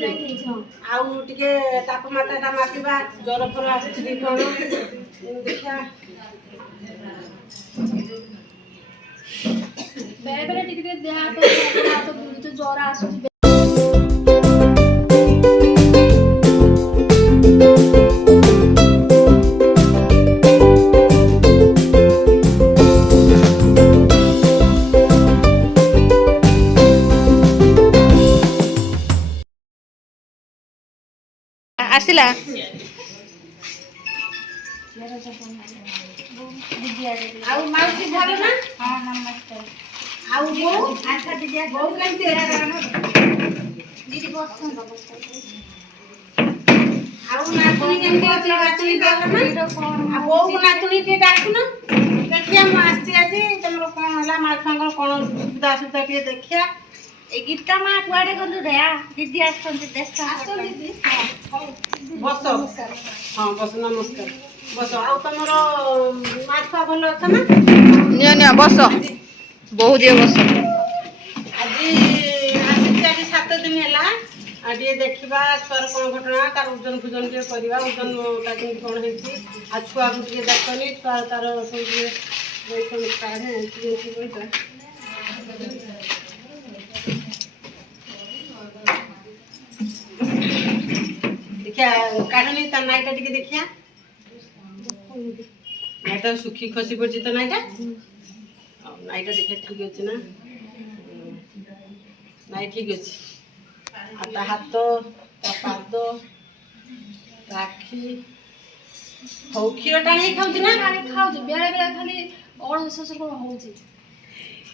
आउ टिके तापमात्रा मापिबा जर फर आछि कि कोन देखा बेले बेले टिके देहा तो ज्वर आसुची आसिला आउ माउसी भालो ना हां नमस्कार आउ बो अच्छा दीदी बो केमते दीदी बस आउ नातुनी केमते अछि बाची भालो ना आ बो नातुनी के डाकु ना देखिया म आस्ती आजी तमरो कोन हला मा संग कोन सुविधा सुविधा के देखिया ए गीता मा कुआडे गलु रे दीदी आछंती देखा आछो दीदी बस हां बस नमस्कार बस आउ तमरो माछा भलो अछ ना नियो नियो बस बहु जे बस আজি आसी 7 दिन हैला आ जे देखिबा सर कोन घटना तार ओजन फुजन के करबा ओजन ताकि कोन हेची आ छुआ को के देखनी तार तार सब जे देखन काहे की बोलता देखिया काढनी त नाइटा टिके देखिया नाइटा सुखी खसी पड़ची त नाइटा नाइटा देखिया ठीक अछि ना नाइ ठीक अछि आ ता हाथ ता पाद राखी हौ खीर टाणी खाउछि ना खाउछि बेले बेले खाली और विशेष कोन होउछि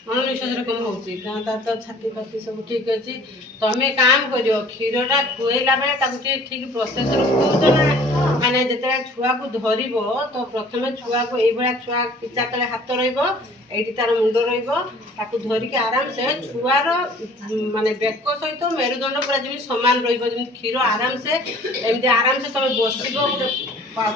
निश्वास कम होउछि का ता तो छाती पाती सब ठीक अछि तमे काम करियो खीरटा खुएला बेले ताकु ठीक प्रोसेस रो खुओ ना माने जते छुआ को धरिबो तो प्रथमे छुआ को एई बडा छुआ पिचा तले हाथ रहइबो एठी तार मुंडो रहइबो ताकु धरि के आराम से छुआ रो माने बेको सहित मेरुदंड पूरा जेमि समान रहइबो जेमि खीर आराम से एमति आराम से तमे बसिबो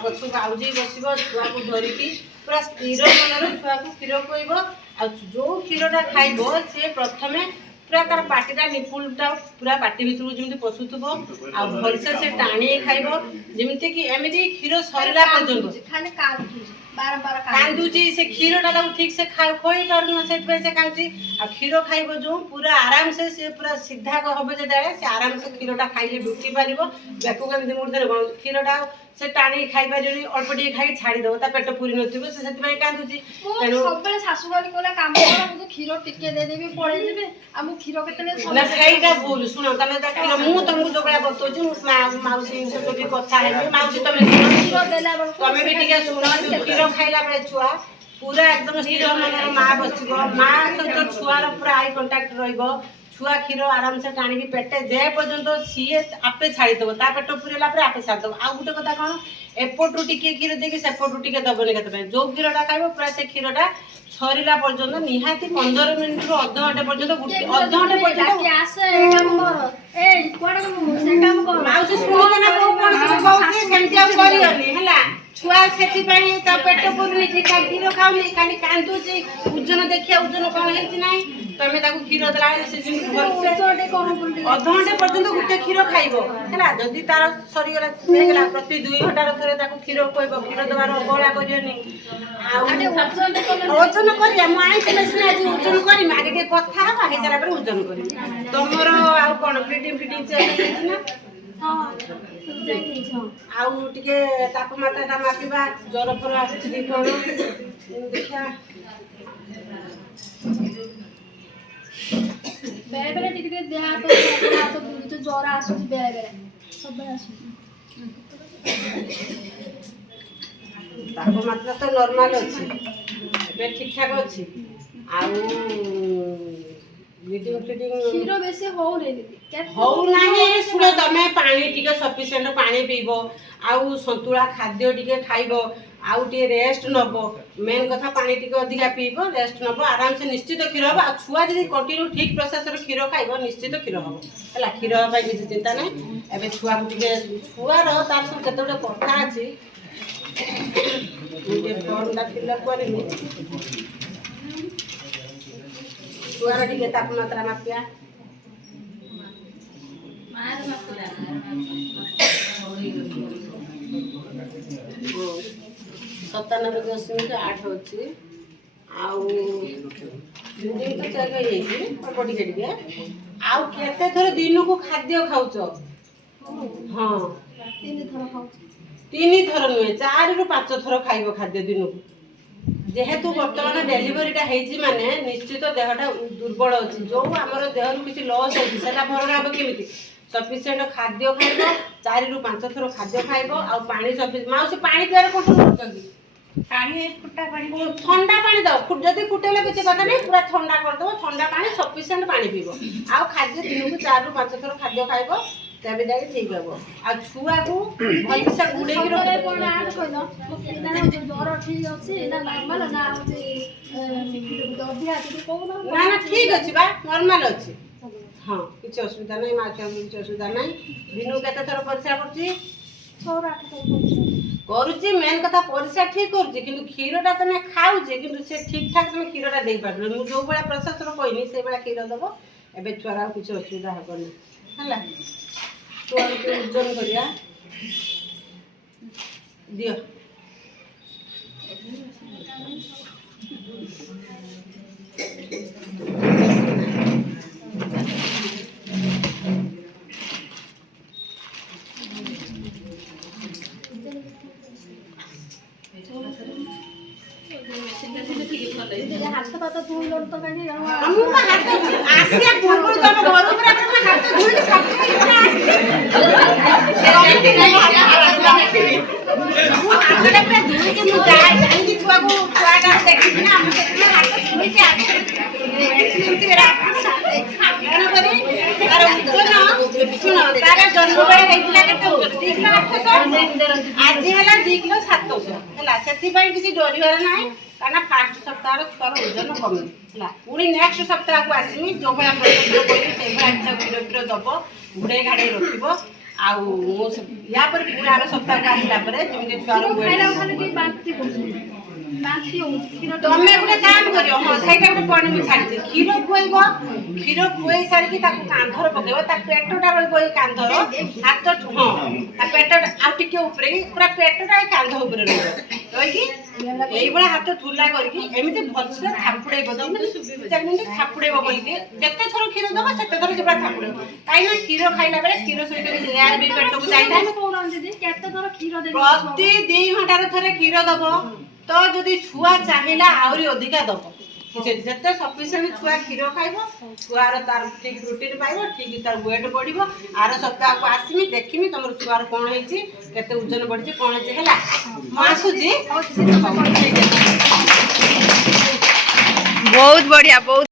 पछु आउजी बसिबो छुआ को धरि की पूरा स्थिर मनर छुआ को खीर खुइबो आ जो खीरटा खाइबो से प्रथमे पूरा तार पाटीटा निपुलटा पूरा पाटी भितरु जेमति पसुथबो आ भलसे से टाणी खाइबो जेमति कि एमिति खीर सरिला पर्यंत खाली काढुछि बार बार कांदुची से खीरटा ताऊ ठीक से खोई पारनु से पे से कांची आ खीर खाइबो जो पूरा आराम से पूरा सीधा को होबे जे दाए से आराम से खीरटा खाइले ढुकी पारिबो बेको केमति मुर्दे खीरटा से टाणी खाइ पारिबो अल्पटी खाइ छाडी दो ता पेट पूरी नथिबो से सेति पय कांदुची तेनु सबले सासुवाली कोला काम करा मु खीर टिके दे देबी पळे जेबे आ मु खीर केतले ना खाइटा बोल सुनो तमे ता खीर मु तुमको जोगला बतोची माउसी से तो भी कथा है माउसी तमे खीर देला बड़ तमे भी टिके सुनो खीर खाइला बेले छुआ पूरा एकदम स्थिर मन मां बसिबो मां तो छुआ रो पूरा आई कांटेक्ट रहइबो छुआ खीर आराम से टाणी की पेटे जे पर्यंत सीए आपे छाड़ी दबो ता पेट पुरेला पर आपे छाड़ दबो आ गुटे कथा कोन एपटू टिके खीर देके सेपटू टिके दबने कते जो खीरटा खाइबो पूरा से खीरटा छरिला पर्यंत निहाती 15 मिनिट रो आधा घंटे पर्यंत गुटे आधा घंटे पर्यंत आसे ए काम कर ए कोडा से काम कर माउसी सुनो ना कोन सब कहू सेमति आ करियनी हला छुआ सेति पई ता पेट पुरनी ठीक खीर खाउनी खाली कांदुची ओजन देखिया ओजन कोन हेछि नाही तमे ताकू खीर दला से जिन घर से आधा घंटे पर्यंत गुटे खीर खाइबो हला जदी तार शरीर गला हेगला प्रति 2 घंटा रो थरे ताकू खीर कोइबो खीर दबार अबला करियनी आ ओजन करिया म आइ तमे सुना जी ओजन करी मागे के कथा हा हे जरा पर ओजन करी तमरो आ कोन फिटिंग चेक हेछि ना हां आउ टिके तापमात्रा मापिबा जर फर आछि कि कोन देखिया बेले बेले टिके देहा तो ज्वर आसुची बेले बेले सब आसुची तापमात्रा तो नॉर्मल अछि बे ठीक ठाक अछि आउ मीटिंग खीर बेसी हो नै दीदी हो नाही सुनो तमे पानी टिके सफिशिएंट पानी पीबो आउ संतुला खाद्य टिके खाइबो आउ टिके रेस्ट नबो मेन कथा पानी टिके अधिका पीबो रेस्ट नबो आराम से निश्चित खीर हो आ छुआ जदी कंटिन्यू ठीक प्रोसेस रो खीर खाइबो निश्चित खीर हो हला खीर भाई किसी चिंता नै एबे छुआ को टिके छुआ रो तार सब केतोडे कथा अछि टिके फॉर्म दा फिलअप करिनी छुआ रो टिके तापमात्रा मापिया 97.8 ଅଛି ଆଉ ଭିଟାମିନ୍ ତ ଚେକ୍ ହେଇଯାଇଛି ଅଳ୍ପ ଟିକେ ଟିକେ। ଆଉ କେତେ ଥର ଦିନକୁ ଖାଦ୍ୟ ଖାଉଛ? ହଁ 3 ଥର ଖାଉଛି। 3 ଥର ନୁହେଁ 4 ରୁ 5 ଥର ଖାଇବ ଖାଦ୍ୟ ଦିନକୁ। ଯେହେତୁ ବର୍ତ୍ତମାନ ଡେଲିଭରିଟା ହେଇଛି ମାନେ ନିଶ୍ଚିତ ଦେହଟା ଦୁର୍ବଳ ଅଛି। ଯୋଉ ଆମର ଦେହରୁ କିଛି ଲସ୍ ହେଉଛି ସେଟା ଭରଣ ହେବ କେମିତି? ସଫିସିଏଣ୍ଟ ଖାଦ୍ୟ ଖାଇବ, 4 ରୁ 5 ଥର ଖାଦ୍ୟ ଖାଇବ, ଆଉ ପାଣି ସଫିସିଏଣ୍ଟ। ମାଉସୀ ପାଣି ପିଇବାର କଣ୍ଟ୍ରୋଲ କରୁଛନ୍ତି? ପାଣି ଫୁଟା ପାଣି, ଥଣ୍ଡା ପାଣି ଦବ। ଯଦି ଫୁଟେଇଲେ କିଛି କଥା ନାହିଁ, ପୁରା ଥଣ୍ଡା କରିଦବ। ଥଣ୍ଡା ପାଣି ସଫିସିଏଣ୍ଟ ପାଣି ପିଇବ, ଆଉ ଖାଦ୍ୟ ଦିନକୁ 4 ରୁ 5 ଥର ଖାଦ୍ୟ ଖାଇବ, ତେବେ ଯାଇକି ଠିକ୍ ହବ। ଆଉ ଛୁଆକୁ ଭଲସେ ଘୁଡ଼େଇକି ଜ୍ୱର ରଖିବ। ଠିକ୍ ଅଛି ନା ନର୍ମାଲ ନା ହଉଛି ଅଧିକା ଟିକେ କହୁନ? ନା ନା ଠିକ୍ ଅଛି ବା, ନର୍ମାଲ ଅଛି। ହଁ କିଛି ଅସୁବିଧା ନାହିଁ, ମା ଛୁଆଙ୍କୁ କିଛି ଅସୁବିଧା ନାହିଁ। ଦିନକୁ କେତେ ଥର ପରିସ୍ରା କରୁଛି? 6 ରୁ 8 ଥର କରୁଛି। ମେନ୍ କଥା ପରିସ୍ରା ଠିକ୍ କରୁଛି, କିନ୍ତୁ କ୍ଷୀରଟା ତମେ ଖାଉଛେ, କିନ୍ତୁ ସେ ଠିକ୍ ଠାକ୍ ତମେ କ୍ଷୀରଟା ଦେଇପାରୁନ। ମୁଁ ଯୋଉ ଭଳିଆ ପ୍ରୋସେସର କହିନି ସେଇଭଳିଆ କ୍ଷୀର ଦେବ, ଏବେ ଛୁଆର ଆଉ କିଛି ଅସୁବିଧା ହେବନି ହେଲା। ଛୁଆକୁ ଓଜନ କରିବା ଦିଅ। ହାତ ଫାତ ଧୋଇଲ ତ କାହିଁକି? ମୁଁ ବା ହାତ ଆସିବା ପୂର୍ବରୁ ତମ ଘର ଉପରେ ହାତ ଧୋଇକି ସଫା କରିକି ମୁଁ ଯାଇକି ଛୁଆଟା ଦେଖିକି ନା ମୁଁ ସେଥିପାଇଁ ହାତ ଧୋଇକି ଆସିଲି। ତାର ଓଜନ ଶୁଣ, ତାର ଜନ୍ମ ବେଳେ ହେଇଥିଲା କେତେ ଓଜନ? 2 କିଲୋ 800, ଆଜି ହେଲା 2 କିଲୋ 700 ହେଲା। ସେଥିପାଇଁ କିଛି ଡରିବାର ନାହିଁ, କାରଣ ଫାଷ୍ଟ ସପ୍ତାହର ଛୁଆର ଓଜନ କମେ ହେଲା। ପୁଣି ନେକ୍ସଟ ସପ୍ତାହକୁ ଆସିବି, ଯୋଉ ଭଳିଆ ପ୍ରୋସେସର କହିବି ସେଇଭଳିଆ କ୍ଷୀର ଦବ, ଘୋଡ଼େଇ ଘାଡ଼େଇ ରଖିବ। ଆଉ ମୁଁ ୟା ପରେ ପୁଣି ଆର ସପ୍ତାହକୁ ଆସିଲା ପରେ ଯେମିତି ଛୁଆର ତମେ ଗୋଟେ କାମ କରିବ। ହଁ ସେଇଟା ଗୋଟେ ପଏଣ୍ଟ ମୁଁ ଛାଡ଼ିଛି। କ୍ଷୀର ଖୁଆଇବ, କ୍ଷୀର ଖୁଆଇ ସାରିକି ତାକୁ କାନ୍ଧରେ ପକେଇବ। ତା ପେଟଟା ରହିବ ଏଇ କାନ୍ଧର, ହାତ ହଁ ତା ପେଟଟା ଆଉ ଟିକେ ଉପରେ, ପୁରା ପେଟଟା ଏଇ କାନ୍ଧ ଉପରେ ରହିବ। ରହିକି এইভଳିଆ ହାତ ଠୁଲା କରିକି ଏମିତି ଭଲସେ ଥାପୁଡ଼େଇବ। ତମେ 4 ମିନିଟ୍ ଥାପୁଡ଼େଇବ କରିକି ଯେତେ ଥର କ୍ଷୀର ଦେବ ସେତେ ଥର ସେ ପୁରା ଥାପୁଡ଼େଇବ। କାହିଁକି ନା କ୍ଷୀର ଖାଇଲା ବେଳେ କ୍ଷୀର ସହିତ ଏୟାର ବି ପେଟକୁ ଯାଇଥାଏ। ପ୍ରତି 2 ଘଣ୍ଟାରେ ଥରେ କ୍ଷୀର ଦବ। ତ ଯଦି ଛୁଆ ଚାହିଁଲା ଆହୁରି ଅଧିକା ଦବ। ଯେତେ ସଫିସିଏଣ୍ଟ ଛୁଆ କ୍ଷୀର ଖାଇବ, ଛୁଆର ତାର ଠିକ୍ ରୁଟିନ୍ ପାଇବ, ଠିକ୍ ତାର ୱେଟ୍ ବଢ଼ିବ। ଆର ସପ୍ତାହକୁ ଆସିବି, ଦେଖିବି ତମର ଛୁଆର କ'ଣ ହେଇଛି, କେତେ ଓଜନ ବଢ଼ିଛି, କ'ଣ ହେଇଛି ହେଲା। ମୁଁ ଆସୁଛି। ବହୁତ ବଢିଆ, ବହୁତ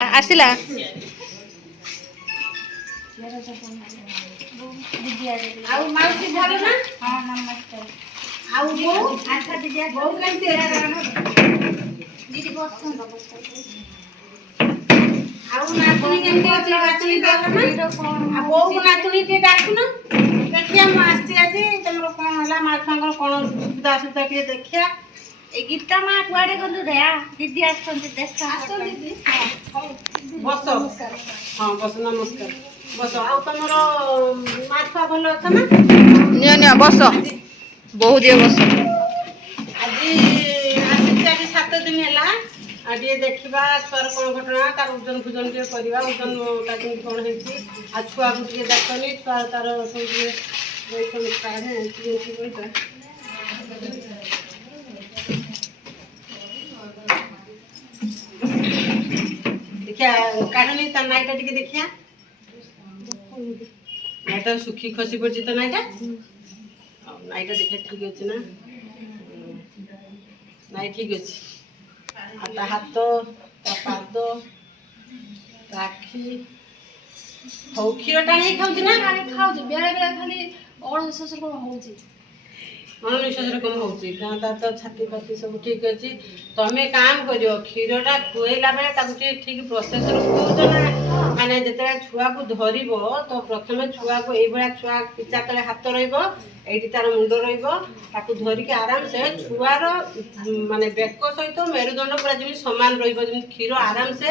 ଆସିଲା। ଆଉ ମାଉସୀ ଭଲ ନା? ହଁ ନମସ୍କାର। ଆଉ ବୋଉ ଆଚ୍ଛା ଦିଦି ବୋଉ କେମିତି ଅଛି? ଦିଦି ବସନ୍ତୁ। ଆଉ ନାତୁଣୀ କେମିତି ଅଛି? ନାତୁଣୀ ଭଲ ନା? ଆଉ ବୋଉ ନାତୁଣୀ ଟିକେ ଡାକୁନ। ଦେଖିଆ ମୁଁ ଆସିଛି ଆଜି, ତମର କ'ଣ ହେଲା, ମା ଛୁଆଙ୍କର କ'ଣ ସୁବିଧା ଅସୁବିଧା ଟିକେ ଦେଖିଆ। ଏ ଗୀତା ମା କୁଆଡେ ଗଲୁ ରେ? ଦିଦି ଆସୁଛନ୍ତି, ଦେଖା ଦିଦି ବସ। ହଁ ବସ, ନମସ୍କାର ବସ। ଆଉ ତମର ମା ଛୁଆ ଭଲ ଅଛ ନା? ନିଅ ନିଅ ବସ, ବହୁତ ଦିଅ ବସ। ଆଜି ଆସିଛି, ଆଜି 7 ଦିନ ହେଲା। ଆଉ ଟିକେ ଦେଖିବା ଛୁଆର କ'ଣ ଘଟଣା, ତାର ଓଜନ ଫୁଜନ ଟିକେ କରିବା, ଓଜନଟା କେମିତି କ'ଣ ହେଇଛି। ଆଉ ଛୁଆକୁ ଟିକେ ଦେଖନି, ଛୁଆ ତାର ସବୁ ଟିକେ କାଢ଼େ ଟିକେ ଦେଖିଆ କାଢ଼ନି ତା ନାଇଟା ଟିକେ ଦେଖିଆ। ନାଇଟା ଶୁଖି ଖସି ପଡ଼ିଛି ତ ନାଇଟା। ନାଇଟା ଦେଖିଆ ଠିକ୍ ଅଛି ନା? ନାଇଁ ଠିକ୍ ଅଛି। ଆଉ ତା ହାତ, ତା ପାଦ, ତା ଆଖି। ହଉ କ୍ଷୀର ଟାଣିକି ଖାଉଛି ନା? ଖାଉଛି, ବେଳେ ବେଳେ ଖାଲି ଅଣନିଶ୍ୱାସ କ'ଣ ହଉଛି। ଅଣନିଶ୍ୱାସରେ କ'ଣ ହଉଛି? କାରଣ ତାର ତ ଛାତି ଫାତି ସବୁ ଠିକ୍ ଅଛି। ତମେ କାମ କରିବ, କ୍ଷୀରଟା ଖୁଆଇଲା ବେଳେ ତାକୁ ଟିକେ ଠିକ୍ ପ୍ରୋସେସର ଖୁଆଉଛ ନା? ମାନେ ଯେତେବେଳେ छुआ को धरब तो प्रथम छुआ को ये छुआ पिचा तले हाथ रही तार मुंड रही धरिकी आराम से छुआर माने बेक सहित मेरुदंड पूरा जमी सामान रही क्षीर आराम से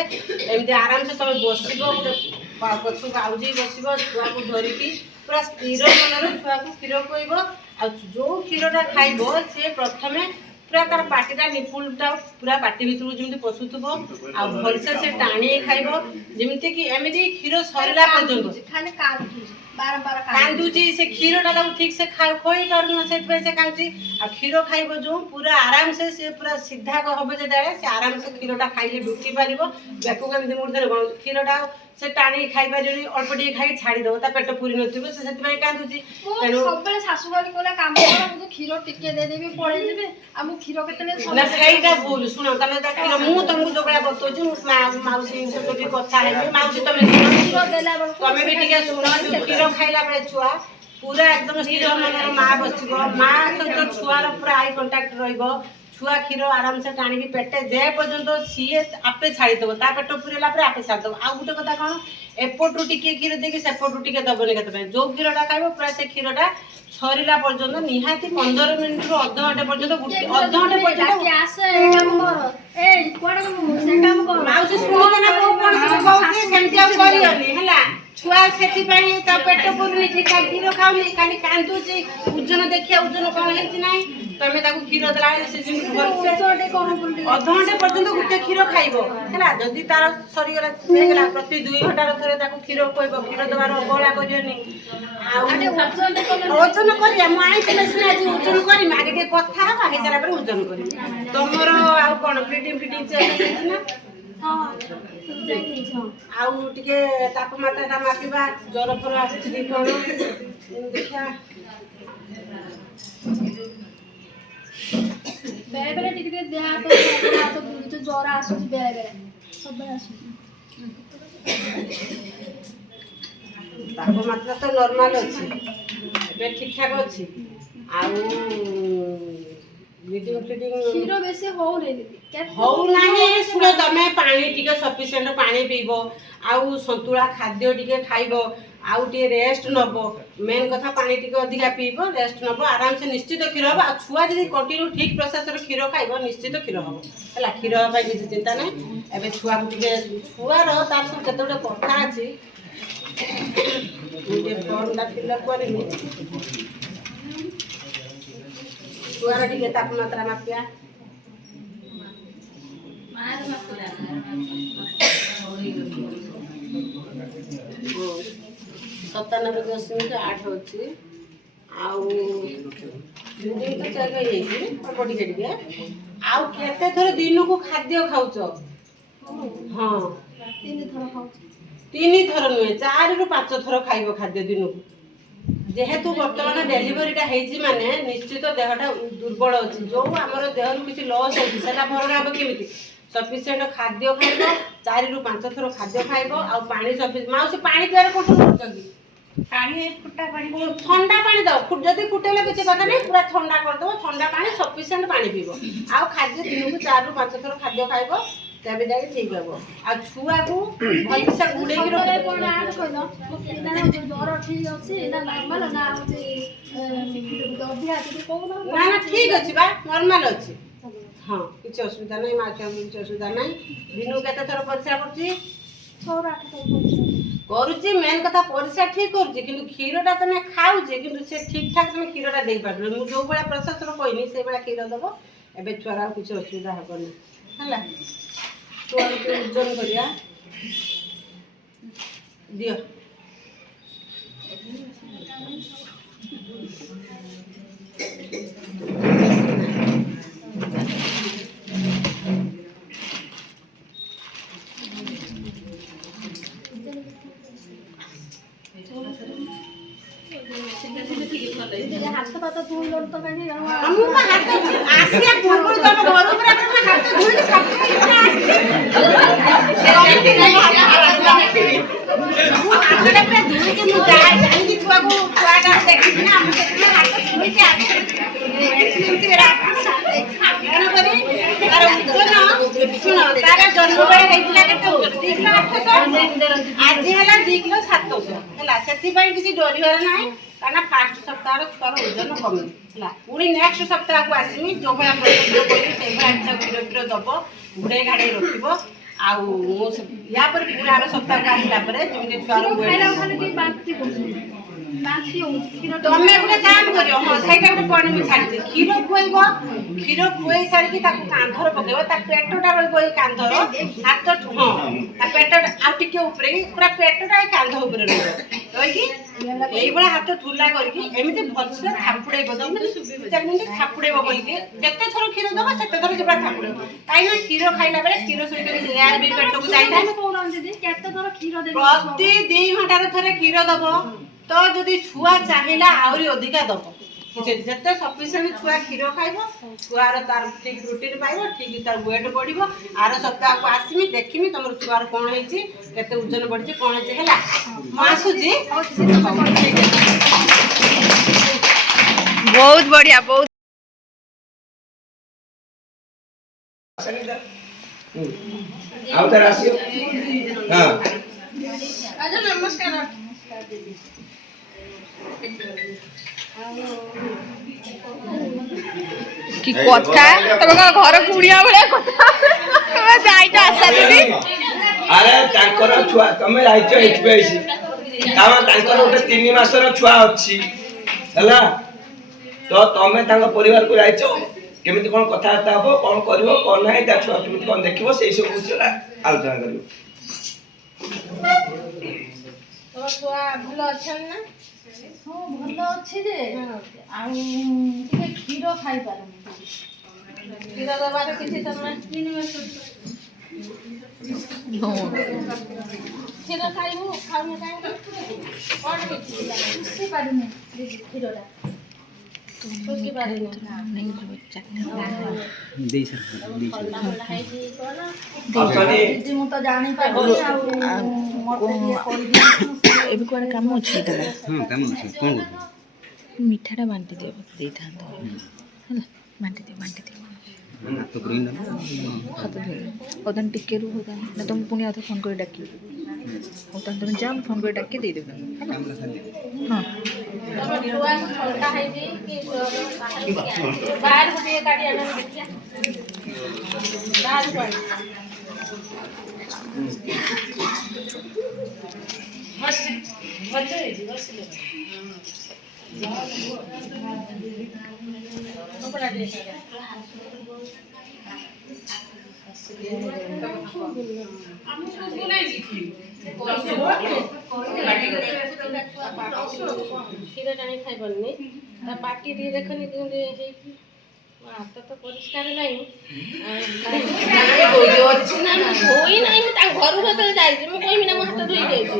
एमती आराम से तुम बस पछक आउजी बस छुआ को धरिकी पूरा स्थिर मन छुआ को क्षीर खुब आ जो क्षीरटा खाइब सी प्रथम पूरा तार पाटिटा निपुलटा पूरा पाटी भितर जमी पशुथब आ भलसे से टाणी खाइब जमीती कि एमती क्षीर सरला पर्यंत खाली बारंबार कांदुची से क्षीरटा ठीक से खोई पार से कांदी आ क्षीर खाइब जो पूरा आराम से पूरा सीधा हम जे से आराम से क्षीरटा खाइले ढुकी पार बेकू एमती मुड़ी क्षीरटा से टाणी खाई पार अल्प टे खाई छाड़ीदेव ता पेट पूरी नथिबो से कांदुची सब शाशुबाड़ी कोला काम कर क्षीर टिके देदेबी पळेई जेबे आ मु क्षीर केतले ना सेटा भूल सुनो तमे देखिलो मु तुमको जो बड़ा बतोछु माउसी से तो कथा है माउसी तमे क्षीर देला बेल तमे भी टिके सुनो क्षीर खाइला बेले छुआ पूरा एकदम स्थिर मनर माँ बसिबो माँ सहित छुआर पूरा आई कांटेक्ट रहिबो छुआ क्षीर आराम से टाणिकी पेटे जे पर्यंत सीए आपे छाड़ीदेव ता पेट पूरेला आपे छाड़ीदेव आ गोटे कथा कौन एपटू टिके क्षीर देकी सेपटू टिके दबनी के जो क्षीरटा खाइब पूरा से क्षीरटा सरिला पर्यंत निहाती 15 मिनिट रु अध घंटे पर्यंत अध घंटे पर्यंत आसे काम कर ए कोडा से काम कर माउसी सुनो ना को कोन सब कहउछि सेमति आ करियनी हला छुआ सेति पई त पेट पुरनी ठीक क्षीर खाउनी खाली कांदुची ओजन देखिया ओजन कोन हेछि नै तमे ताकू क्षीर दला से जिन घर से छोटे कोन पुरनी अध घंटे पर्यंत गुटे क्षीर खाइबो हला जदी तार शरीर हे गेला प्रति 2 घंटा रे थरे ताकू क्षीर कोइबो क्षीर दबार अबला करियनी आ ओजन करिया म आई तमे सुना जी ओजन करी मागे के कथा हबा हे जरा पर ओजन करी तमरो आ कोन फिटिंग चेक हेछि ना आउ टिके तापमात्रा मापिबा ज्वर पर आछि कोन देखा बेले बेले टिके देहा तो बुझ ज्वर आसु बेले बेले सब आसु तापमात्रा तो नॉर्मल अछि बे ठीक ठाक अछि आउ मीटिंग क्षीर बेसी हो रे हौ नाही सुनो तमे पानी टिके सफिशिएंट पानी पीबो आउ संतुला खाद्य टिके खाइबो आउ टिके रेस्ट नबो मेन कथा पानी टिके अधिका पीबो रेस्ट नबो आराम से निश्चित क्षीर हो आ छुआ जदी कंटिन्यू ठीक प्रोसेस रे क्षीर खाइबो निश्चित क्षीर हो हला क्षीर भाई किसी चिंता नै एबे छुआ टिके छुआ रो तार सब केतोडे कथा अछि ये फॉर्म ला फिल अप करिनी छुआ टिके तापमात्रा मापिया 97.8 अच्छी आउ तो चल गई आउ केते थोर दिन को खाद्य खाउछ हां 3 थर नुहे 4 रु 5 थर खाइबो खाद्य दिन को जेहेतु वर्तमान डेलीवरीटा हेछि माने निश्चित देहटा दुर्बल अछि जो हमर देह रु किछि लॉस होछि सेटा भरण आबो केमिति सफिशिएंट खाद्य खाइबो 4 रु 5 थर खाद्य खाइबो आ पानी सफिशिएंट माउसी पानी पियार कोठो करछगी पानी फुटा पानी ठंडा पानी दो जदि फुटेले किसी कथा नहीं पूरा ठंडा कर दो ठंडा पानी सफिशिएंट पानी पीबो आ खाद्य दिन को 4 रु 5 थर खाद्य खाइबो तबे जाके ठीक हेबो आ छुआ को भलसे गुडे की रे कोन आड कइलो ना ज्वर ठीक अछि ना नॉर्मल ना होछि दबिया कि कोन ना ना ठीक अछि बा नॉर्मल अछि हां किछ असुविधा नहीं माके किछ असुविधा नहीं दिनु केते थर परीक्षा करछि 6-8 थर करूची मेन कथा परिसा ठीक करूची किंतु क्षीरटा तमे खाउची किंतु से ठीक ठाक तमे क्षीरटा देई पारबो मु जो बड़ा प्रोसेस रो कहनी से बड़ा क्षीर दबो एबे छुआरा किछ असुविधा हबनी हला छुआ के ओजन करिया दियो हाथ पाता धुई लो तो कहीं हमु हाथ आसिया पूर्व जब घर ऊपर अपन हाथ धुई के सब हाथ पे धुई के मु जाई कि छुआ को छुआटा देखि ना हम से हाथ धुई के आसी से रात खाना करे तार उजन सुनो तार जन्म बेले हेतिला केते 3 लाख 800 आज हेला 2 ଦୋଷ ହେଲା ସେଥିପାଇଁ କିଛି ଡରିବାର ନାହିଁ କାରଣ ଫାଷ୍ଟ ସପ୍ତାହରେ ଛୁଆର ଓଜନ କମେ ହେଲା ପୁଣି ନେକ୍ସଟ ସପ୍ତାହକୁ ଆସିବି ଯୋଉ ଭଳିଆ ପ୍ରୋସେସରେ କହିବି ସେଇଭଳିଆ କ୍ଷୀର କ୍ଷୀର ଦବ ଘୋଡ଼େଇ ଘାଡ଼େଇ ରଖିବ ଆଉ ମୁଁ ୟା ପରେ ପୁଣି ଆର ସପ୍ତାହକୁ ଆସିଲା ପରେ ଯେମିତି ଛୁଆର ତମେ ଗୋଟେ କାମ କରିବ ହଁ ସେଇଟା ଗୋଟେ ପଏଣ୍ଟ ମୁଁ ଛାଡ଼ିଛି କ୍ଷୀର ଖୁଆଇବ କ୍ଷୀର ଖୁଆଇ ସାରିକି ତାକୁ କାନ୍ଧରେ ପକେଇବ ତା ପେଟଟା ରହିବ ଏଇ କାନ୍ଧର ହାତ ହଁ ତା ପେଟଟା ଆଉ ଟିକେ ଉପରେ ପୁରା ପେଟଟା ଏଇ କାନ୍ଧ ଉପରେ ରହିବ ରହିକି এইভাবে হাত ঠুলা করিকি এমনি ভলসে থাপুড়াইব 2 মিনিট থাপুড়াইব বলিকি যেতে থর ক্ষীর দেব সেতে থর যেটা থাপুড়াইব তাই না ক্ষীর খাইলা বেলে ক্ষীর সহিত লেয়ার বি পেটକୁ যাইতা প্রতি 2 ঘন্টার থরে ক্ষীর দেব তো যদি ছুয়া চাহিলা আউরি অধিকা দেব যেতে সফিসিয়েন্ট ছুয়া ক্ষীর খাইব ছুয়ার তার ঠিক রুটিন পাইব ঠিক তার ওয়েট বড়িব আর সপ্তাহକୁ আসিমি দেখিমি তোমার ছুয়ার কোন হইছি কেতে ওজন বড়িছি কোন হইছি হেলা মাসুজি बहुत बढ़िया बहुत आओ तर आसियो हां আজ নমস্কার कि कथा तब घर कुड़िया भलिया कथा जाइटा आशा दीदी अरे तांकर छुआ तमे राइचो एचपीआईसी तामा तांकर ओटे 3 मासर छुआ अछि हला तो तमे तांग परिवार को राइचो केमिति कोन कथा हबो कोन करिवो कोन नाही ता छुआ केमिति कोन देखिवो सेई सब कुछ आलोचना करिवो তো ছুয়া ভালো আছেন না ହଁ ଭଲ ଅଛି ଯେ ଆଉ ଟିକେ କ୍ଷୀର ଖାଇପାରୁନି କ୍ଷୀର ଦେବାର କିଛି ତମେ କ୍ଷୀର ଖାଇବୁ ଖାଉନି କାହିଁକି କ'ଣ ହେଇଛି ଶୁଷି ପାରୁନି କ୍ଷୀରଟା ଶୁଖି ପାରିନି अपने ଦିଦି ମୁଁ ତ ଜାଣିପାରୁନି ଆଉ ମୋତେ ଟିକେ କହିଦିଅନ୍ତୁ ଏବେ କୁଆଡ଼େ କାମ ଅଛି ତାହେଲେ କାମ ଅଛି କ'ଣ ମିଠାଟା ବାଣ୍ଟି ଦିଅ ଦେଇଥାନ୍ତ ହେଲା ବାଣ୍ଟି ଦିଅ ହାତ ପୁରେଇ ନେବ ହାତ ଧୋଇ ହଉ ଟିକେ ରୁହ ତାହେଲେ ନା ତୁମକୁ ପୁଣି ଆଉ ଫୋନ୍ କରି ଡାକିବି ହଉ ତାହେଲେ ତୁମେ ଯାଅ ଫୋନ୍ କରି ଡାକି ଦେଇଦେବ ହେଲା ହଁ ତମ ଛୁଆକୁ ଥଣ୍ଡା ହେଇଛି କି ବାହାରକୁ ଟିକେ କାଢ଼ି ଆଣ ଦେଖିଆ ବାହାରକୁ ଆଣି କପଡ଼ା ଟିକେ କ୍ଷୀର ଜାଣି ଖାଇପାରୁନି ତା ପାଟି ଟିକେ ଦେଖନି କେମିତି ହେଇକି ହାତ ତ ପରିଷ୍କାର ନାହିଁ ଅଛି ନା ଧୋଇ ନାହିଁ ମୁଁ ତା ଘରକୁ ଯେତେବେଳେ ଯାଇଛି ମୁଁ କହିବି ନା ମୋ ହାତ ଧୋଇ ଯାଇଛି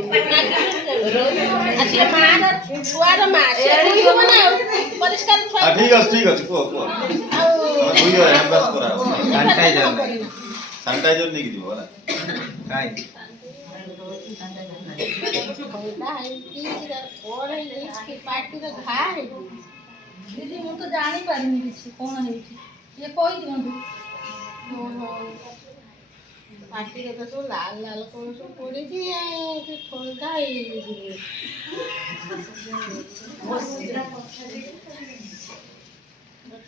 ଆସିଲେ ମାଆର ଛୁଆର ମା ସେ ଧୋଇବ ନା ଆଉ ପରିଷ୍କାର ଛୁଆ ଠିକ୍ ଅଛି କୁହ କୁହ ଆଉ ସାନିଟାଇଜର ନେଇକି ଯିବ ହେଲା କାଇଁ ପାଟିର ଘା ହେଇଛି ଦିଦି ମୁଁ ତ ଜାଣିପାରିନି କିଛି କ'ଣ ହେଇଛି ଟିକେ କହିଦିଅନ୍ତୁ ପାଟିରେ ତ ସବୁ ଲାଲ ଲାଲ କ'ଣ ସବୁ ପଡ଼ିଛି ଆଉ ସେ ଥଣ୍ଡା ହେଇଯାଇଛି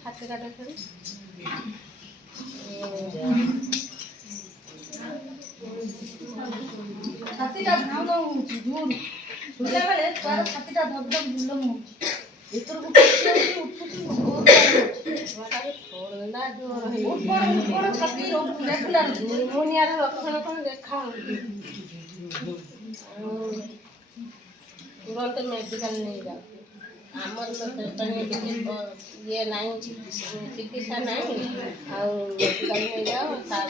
ଛାତିଟା ଦେଖ ଛାତିଟା ଧାଉ ଧାଉ ହେଉଛି ଜୋର ଶୋଇଲା ବେଳେ ଛୁଆର ଛାତିଟା ଧପ ଧପ ବୁଲମ ହେଉଛି ଭିତରକୁ ପଶି ଯାଉଛି ଉଠୁଛି ଥଣ୍ଡା ଜ୍ୱର ଉଠ୍ପଡ଼ ଛାତି ରେଗୁଲାର ନିମୋନିଆର ଲକ୍ଷଣ କ'ଣ ଦେଖା ହେଉଛି ତୁରନ୍ତ ମେଡ଼ିକାଲ ନେଇଯାଉ ଆମର ତ ସେଥିପାଇଁ କିଛି ଇଏ ନାହିଁ ଚିକିତ୍ସା ନାହିଁ ଆଉ ମେଡ଼ିକାଲ ନେଇଯାଅ ତାର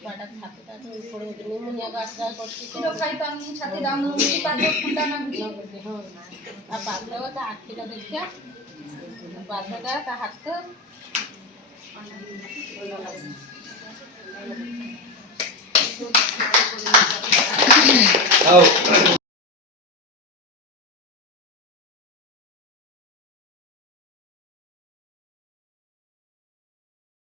ଛୁଆଟା ଛାତିଟା ପଡ଼ୁଛି ନିମୋନିଆ ବାସ୍ନା କରୁଛି କ୍ଷୀର ଖାଇପାରୁନି ଛାତି ଧାଉ ହେଉଛି ପାଦ ଥଣ୍ଡା ଲାଗୁଛି ହଁ ତା ପାଦ ତା ଆଖିଟା ଦେଖିଆ ପାଦଟା ତା ହାତ आओ